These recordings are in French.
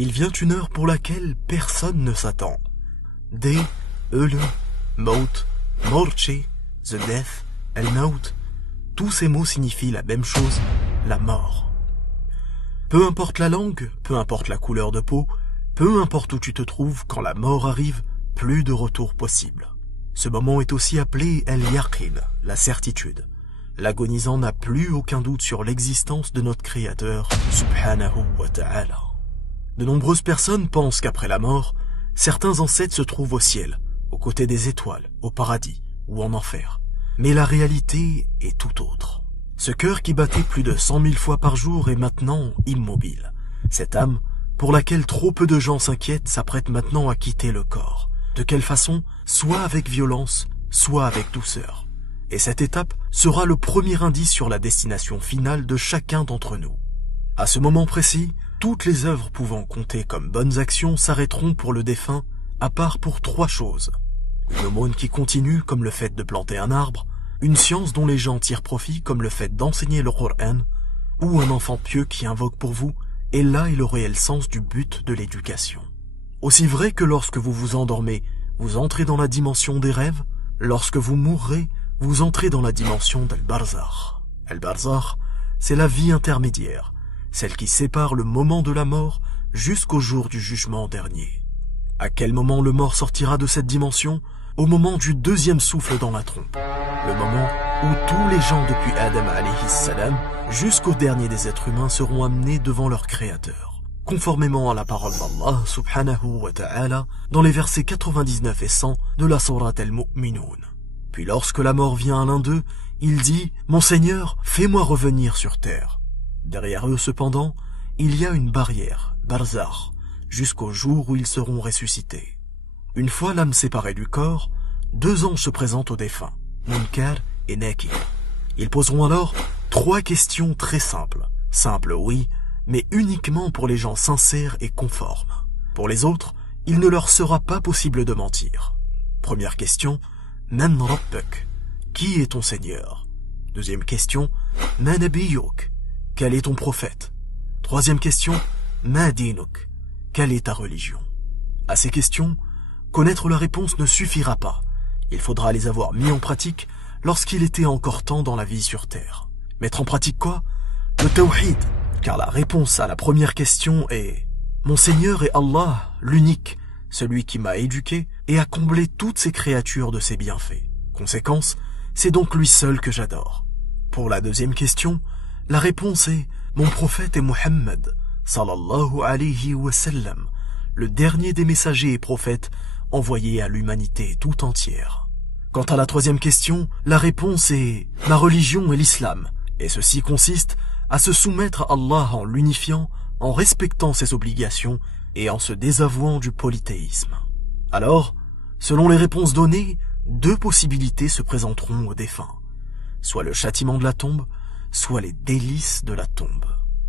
il vient une heure pour laquelle personne ne s'attend. Dé, Eule, Maut, Morche, The Death, El Maut, tous ces mots signifient la même chose, la mort. Peu importe la langue, peu importe la couleur de peau, peu importe où tu te trouves, quand la mort arrive, plus de retour possible. Ce moment est aussi appelé El-Yaqin, la certitude. L'agonisant n'a plus aucun doute sur l'existence de notre Créateur, subhanahu wa ta'ala. De nombreuses personnes pensent qu'après la mort, certains ancêtres se trouvent au ciel, aux côtés des étoiles, au paradis ou en enfer. Mais la réalité est tout autre. Ce cœur qui battait plus de 100 000 fois par jour est maintenant immobile. Cette âme, pour laquelle trop peu de gens s'inquiètent, s'apprête maintenant à quitter le corps. De quelle façon? Soit avec violence, soit avec douceur. Et cette étape sera le premier indice sur la destination finale de chacun d'entre nous. À ce moment précis, toutes les œuvres pouvant compter comme bonnes actions s'arrêteront pour le défunt, à part pour 3 choses. Une aumône qui continue, comme le fait de planter un arbre, une science dont les gens tirent profit, comme le fait d'enseigner le Coran, ou un enfant pieux qui invoque pour vous, et là est le réel sens du but de l'éducation. Aussi vrai que lorsque vous vous endormez, vous entrez dans la dimension des rêves, lorsque vous mourrez, vous entrez dans la dimension d'Al-Barzakh. Al-Barzakh, c'est la vie intermédiaire, celle qui sépare le moment de la mort jusqu'au jour du jugement dernier. À quel moment le mort sortira de cette dimension? Au moment du 2e souffle dans la trompe. Le moment où tous les gens depuis Adam alayhi salam jusqu'au dernier des êtres humains seront amenés devant leur Créateur. Conformément à la parole d'Allah subhanahu wa ta'ala dans les versets 99 et 100 de la sourate Al-Mu'minun. Puis lorsque la mort vient à l'un d'eux, il dit « Mon Seigneur, fais-moi revenir sur terre ». Derrière eux cependant, il y a une barrière, Barzakh, jusqu'au jour où ils seront ressuscités. Une fois l'âme séparée du corps, 2 anges se présentent aux défunts, Munkar et Nakir. Ils poseront alors 3 questions très simples. Simples, oui, mais uniquement pour les gens sincères et conformes. Pour les autres, il ne leur sera pas possible de mentir. Première question, Man Rabbuk, qui est ton Seigneur? Deuxième question, Ma Nabiyyuk, quel est ton prophète? Troisième question, Ma Dinuk, quelle est ta religion? À ces questions, connaître la réponse ne suffira pas. Il faudra les avoir mis en pratique lorsqu'il était encore temps dans la vie sur terre. Mettre en pratique quoi? Le tawhid, car la réponse à la première question est « Mon Seigneur est Allah, l'unique, celui qui m'a éduqué et a comblé toutes ses créatures de ses bienfaits. Conséquence, c'est donc lui seul que j'adore. » Pour la deuxième question, la réponse est « Mon prophète est Muhammad, sallallahu alayhi wa sallam, le dernier des messagers et prophètes envoyés à l'humanité tout entière. » Quant à la troisième question, la réponse est « Ma religion est l'islam, et ceci consiste à se soumettre à Allah en l'unifiant, en respectant ses obligations et en se désavouant du polythéisme. » Alors, selon les réponses données, 2 possibilités se présenteront aux défunts. Soit le châtiment de la tombe, soit les délices de la tombe.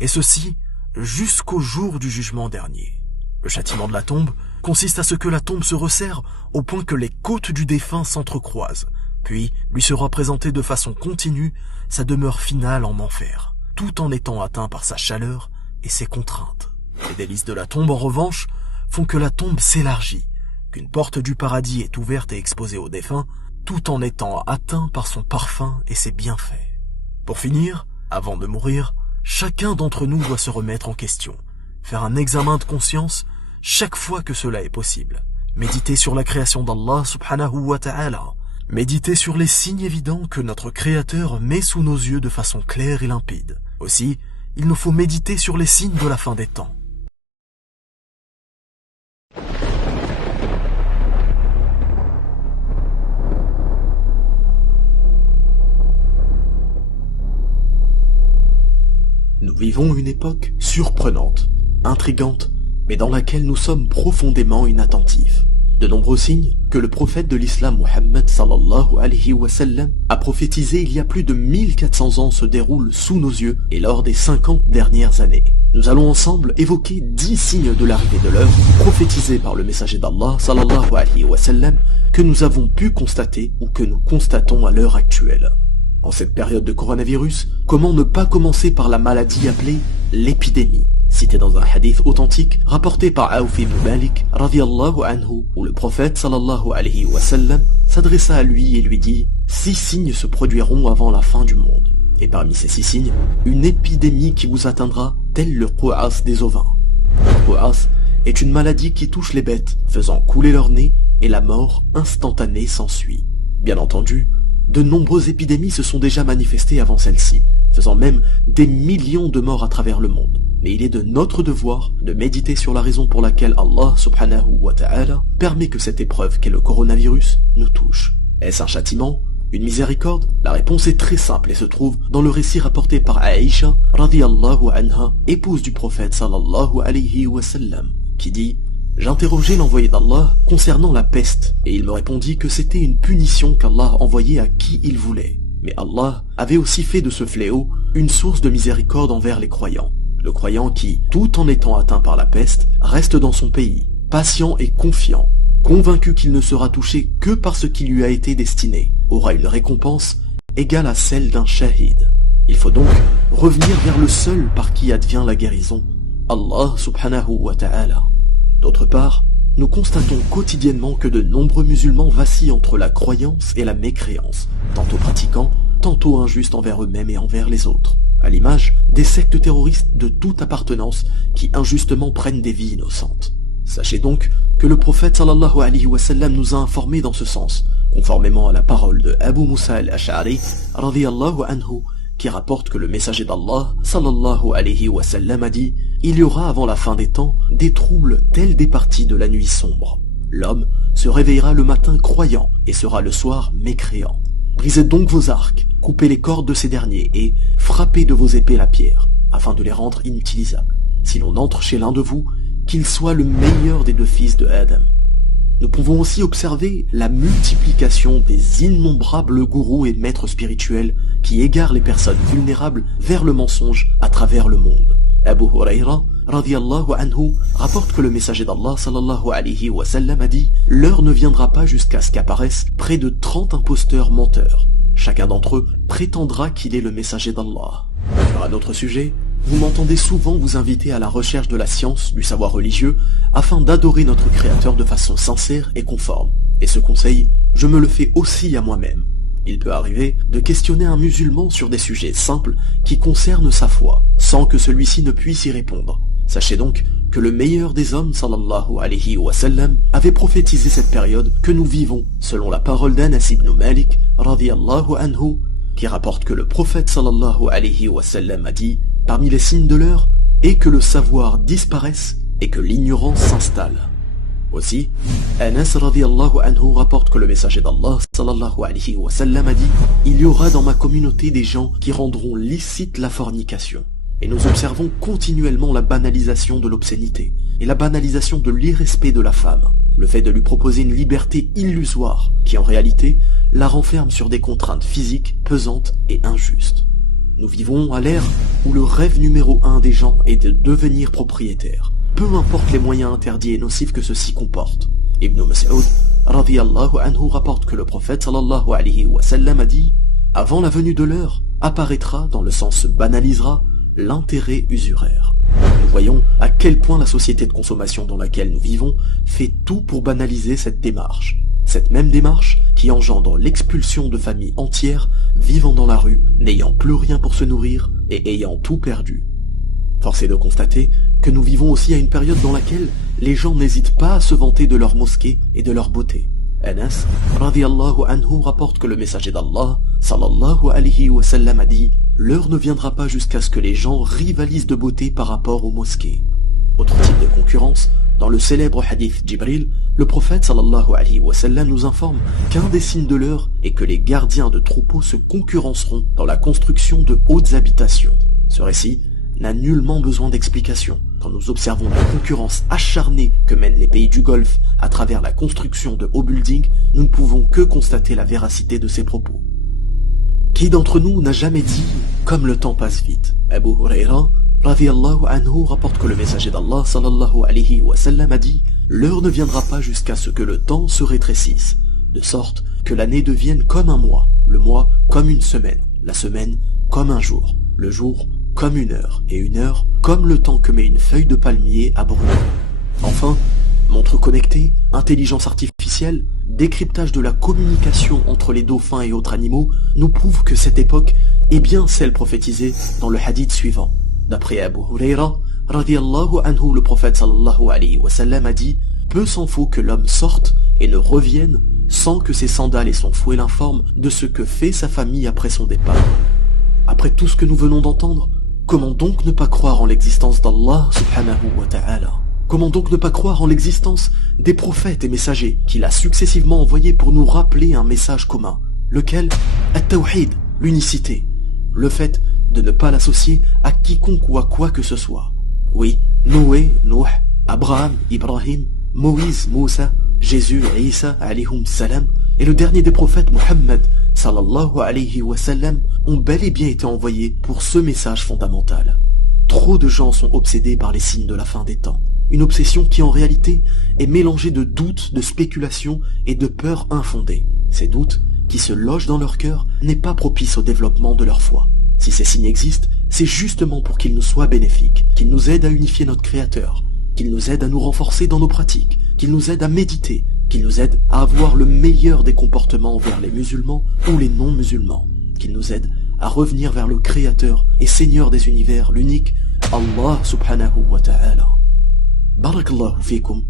Et ceci jusqu'au jour du jugement dernier. Le châtiment de la tombe consiste à ce que la tombe se resserre au point que les côtes du défunt s'entrecroisent, puis lui sera présentée de façon continue sa demeure finale en enfer, tout en étant atteint par sa chaleur et ses contraintes. Les délices de la tombe, en revanche, font que la tombe s'élargit, qu'une porte du paradis est ouverte et exposée au défunt, tout en étant atteint par son parfum et ses bienfaits. Pour finir, avant de mourir, chacun d'entre nous doit se remettre en question, faire un examen de conscience chaque fois que cela est possible, méditer sur la création d'Allah subhanahu wa ta'ala, méditer sur les signes évidents que notre Créateur met sous nos yeux de façon claire et limpide. Aussi, il nous faut méditer sur les signes de la fin des temps. Nous vivons une époque surprenante, intrigante, mais dans laquelle nous sommes profondément inattentifs. De nombreux signes que le prophète de l'islam Muhammad sallallahu alayhi wa sallam a prophétisé il y a plus de 1400 ans se déroulent sous nos yeux et lors des 50 dernières années. Nous allons ensemble évoquer 10 signes de l'arrivée de l'heure prophétisés par le messager d'Allah sallallahu alayhi wa sallam que nous avons pu constater ou que nous constatons à l'heure actuelle. En cette période de coronavirus, comment ne pas commencer par la maladie appelée l'épidémie? cité dans un hadith authentique rapporté par Auf ibn Malik radiyallahu anhu, où le prophète sallallahu alayhi wa sallam s'adressa à lui et lui dit: 6 signes se produiront avant la fin du monde. Et parmi ces 6 signes, une épidémie qui vous atteindra, tel le qu'as des ovins. Le qu'as est une maladie qui touche les bêtes, faisant couler leur nez, et la mort instantanée s'ensuit. Bien entendu, de nombreuses épidémies se sont déjà manifestées avant celle-ci, faisant même des millions de morts à travers le monde. Mais il est de notre devoir de méditer sur la raison pour laquelle Allah subhanahu wa ta'ala permet que cette épreuve qu'est le coronavirus nous touche. Est-ce un châtiment? Une miséricorde? La réponse est très simple et se trouve dans le récit rapporté par Aïcha radiyallahu anha, épouse du prophète sallallahu alayhi wa sallam, qui dit: j'interrogeai l'envoyé d'Allah concernant la peste, et il me répondit que c'était une punition qu'Allah envoyait à qui il voulait. Mais Allah avait aussi fait de ce fléau une source de miséricorde envers les croyants. Le croyant qui, tout en étant atteint par la peste, reste dans son pays, patient et confiant, convaincu qu'il ne sera touché que par ce qui lui a été destiné, aura une récompense égale à celle d'un shahid. Il faut donc revenir vers le seul par qui advient la guérison, Allah subhanahu wa ta'ala. D'autre part, nous constatons quotidiennement que de nombreux musulmans vacillent entre la croyance et la mécréance, tantôt pratiquants, tantôt injustes envers eux-mêmes et envers les autres, à l'image des sectes terroristes de toute appartenance qui injustement prennent des vies innocentes. Sachez donc que le prophète sallallahu alayhi wa sallam nous a informés dans ce sens, conformément à la parole de Abu Musa al-Ash'ari radiyallahu anhu, qui rapporte que le messager d'Allah sallallahu alayhi wa sallam a dit: il y aura avant la fin des temps des troubles tels des parties de la nuit sombre. L'homme se réveillera le matin croyant et sera le soir mécréant. Brisez donc vos arcs, coupez les cordes de ces derniers et frappez de vos épées la pierre, afin de les rendre inutilisables. Si l'on entre chez l'un de vous, qu'il soit le meilleur des 2 fils de Adam. Nous pouvons aussi observer la multiplication des innombrables gourous et maîtres spirituels qui égarent les personnes vulnérables vers le mensonge à travers le monde. Abu Huraira radiyallahu anhu rapporte que le messager d'Allah sallallahu alayhi wa sallam a dit: l'heure ne viendra pas jusqu'à ce qu'apparaissent près de 30 imposteurs menteurs. Chacun d'entre eux prétendra qu'il est le messager d'Allah. Sur un autre sujet, vous m'entendez souvent vous inviter à la recherche de la science, du savoir religieux, afin d'adorer notre Créateur de façon sincère et conforme. Et ce conseil, je me le fais aussi à moi-même. Il peut arriver de questionner un musulman sur des sujets simples qui concernent sa foi, sans que celui-ci ne puisse y répondre. Sachez donc que le meilleur des hommes, sallallahu alayhi wa sallam, avait prophétisé cette période que nous vivons, selon la parole d'Anas ibn Malik, radiyallahu anhu, qui rapporte que le prophète sallallahu alayhi wa sallam a dit: parmi les signes de l'heure est que le savoir disparaisse et que l'ignorance s'installe. Aussi, Anas radiyallahu anhu rapporte que le messager d'Allah sallallahu alayhi wa sallam a dit: il y aura dans ma communauté des gens qui rendront licite la fornication. Et nous observons continuellement la banalisation de l'obscénité et la banalisation de l'irrespect de la femme, le fait de lui proposer une liberté illusoire qui en réalité la renferme sur des contraintes physiques pesantes et injustes. Nous vivons à l'ère où le rêve numéro 1 des gens est de devenir propriétaire, peu importe les moyens interdits et nocifs que ceux-ci comportent. Ibn Mas'ud radiyallahu anhu rapporte que le prophète sallallahu alayhi wa sallam a dit: avant la venue de l'heure apparaîtra, dans le sens se banalisera, l'intérêt usuraire. Nous voyons à quel point la société de consommation dans laquelle nous vivons fait tout pour banaliser cette démarche. Cette même démarche qui engendre l'expulsion de familles entières vivant dans la rue, n'ayant plus rien pour se nourrir et ayant tout perdu. Force est de constater que nous vivons aussi à une période dans laquelle les gens n'hésitent pas à se vanter de leur mosquée et de leur beauté. Anas radiyallahu anhu rapporte que le messager d'Allah sallallahu alayhi wa sallam a dit: l'heure ne viendra pas jusqu'à ce que les gens rivalisent de beauté par rapport aux mosquées. Autre type de concurrence, dans le célèbre hadith Jibril, le prophète sallallahu alayhi wa sallam nous informe qu'un des signes de l'heure est que les gardiens de troupeaux se concurrenceront dans la construction de hautes habitations. Ce récit n'a nullement besoin d'explication. Quand nous observons la concurrence acharnée que mènent les pays du Golfe à travers la construction de hauts buildings, nous ne pouvons que constater la véracité de ces propos. Qui d'entre nous n'a jamais dit « comme le temps passe vite » Abu Huraira radiyallahu anhu rapporte que le messager d'Allah sallallahu alayhi wa sallam a dit: l'heure ne viendra pas jusqu'à ce que le temps se rétrécisse, de sorte que l'année devienne comme un mois, le mois comme une semaine, la semaine comme un jour, le jour comme 1 heure, et 1 heure comme le temps que met une feuille de palmier à brûler. Enfin, montres connectées, intelligence artificielle, décryptage de la communication entre les dauphins et autres animaux nous prouvent que cette époque est bien celle prophétisée dans le hadith suivant. D'après Abu Huraira, radiyallahu anhu, le prophète sallallahu alayhi wa sallam a dit « Peu s'en faut que l'homme sorte et ne revienne sans que ses sandales et son fouet l'informent de ce que fait sa famille après son départ. » Après tout ce que nous venons d'entendre, comment donc ne pas croire en l'existence d'Allah subhanahu wa ta'ala? Comment donc ne pas croire en l'existence des prophètes et messagers qu'il a successivement envoyés pour nous rappeler un message commun, lequel at-tawhid, l'unicité, le fait de ne pas l'associer à quiconque ou à quoi que ce soit. Oui, Noé, Nuh, Abraham, Ibrahim, Moïse, Moussa, Jésus, Isa, alayhum salam, et le dernier des prophètes, Muhammad, sallallahu alayhi wa sallam, ont bel et bien été envoyés pour ce message fondamental. Trop de gens sont obsédés par les signes de la fin des temps. Une obsession qui en réalité est mélangée de doutes, de spéculations et de peurs infondées. Ces doutes, qui se logent dans leur cœur, n'est pas propice au développement de leur foi. Si ces signes existent, c'est justement pour qu'ils nous soient bénéfiques, qu'ils nous aident à unifier notre Créateur, qu'ils nous aident à nous renforcer dans nos pratiques, qu'ils nous aident à méditer, qu'ils nous aident à avoir le meilleur des comportements envers les musulmans ou les non-musulmans, qu'ils nous aident à revenir vers le Créateur et Seigneur des univers, l'unique Allah subhanahu wa ta'ala. Barakallahu fikum.